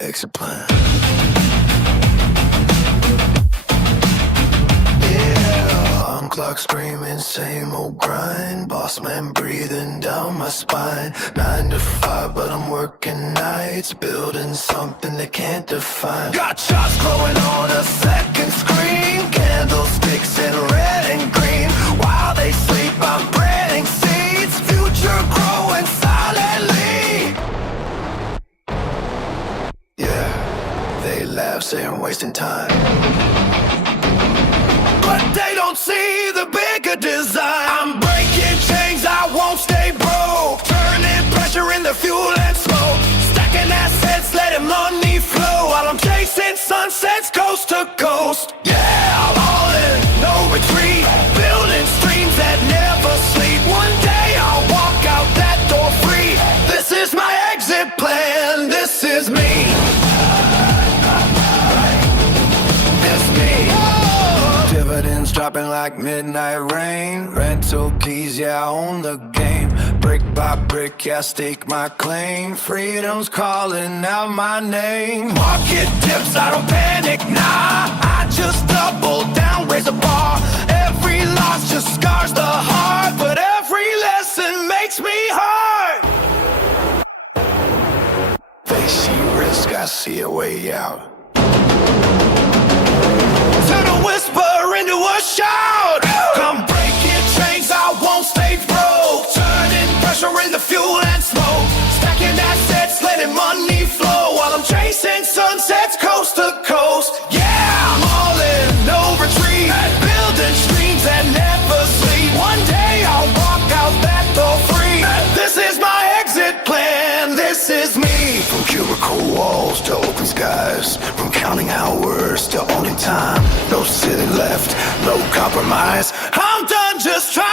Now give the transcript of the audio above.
Exit plan. Yeah, alarm clock screaming, same old grind. Boss man breathing down my spine. 9 to 5, but I'm working nights, building something they can't define. Got shots glowing on a second screen, candlesticks in red and green. While they sleep, I'm planting seeds, future growing silently. Yeah, they laugh, say I'm wasting time, but they don't see the bigger design. I'm breaking chains, I won't stay broke. Turning pressure into fuel and smoke. Stacking assets, letting money flow, while I'm chasing sunsets coast to coast. Yeah, I'm all in, no retreat. Building streams that never sleep. One day I'll walk out that door free. This is my exit plan, this is me. Dividends dropping like midnight rain. Rental keys, yeah, I own the game. Brick by brick, yeah, I stake my claim. Freedom's calling out my name. Market dips, I don't panic, nah. I just double down, raise the bar. Every loss just scars the heart, but every lesson makes me hard. They see risk, I see a way out. Turn a whisper into a shout. Come breaking chains, I won't stay broke. Turning pressure into fuel and smoke. Stacking assets, letting money flow, while I'm chasing sunsets coast to coast. Yeah, I'm all in, no retreat. Building streams that never sleep. One day I'll walk out that door free. This is my exit plan, this is me. From cubicle walls to open skies, from counting hours to owning time. No city left, no compromise. I'm done just trying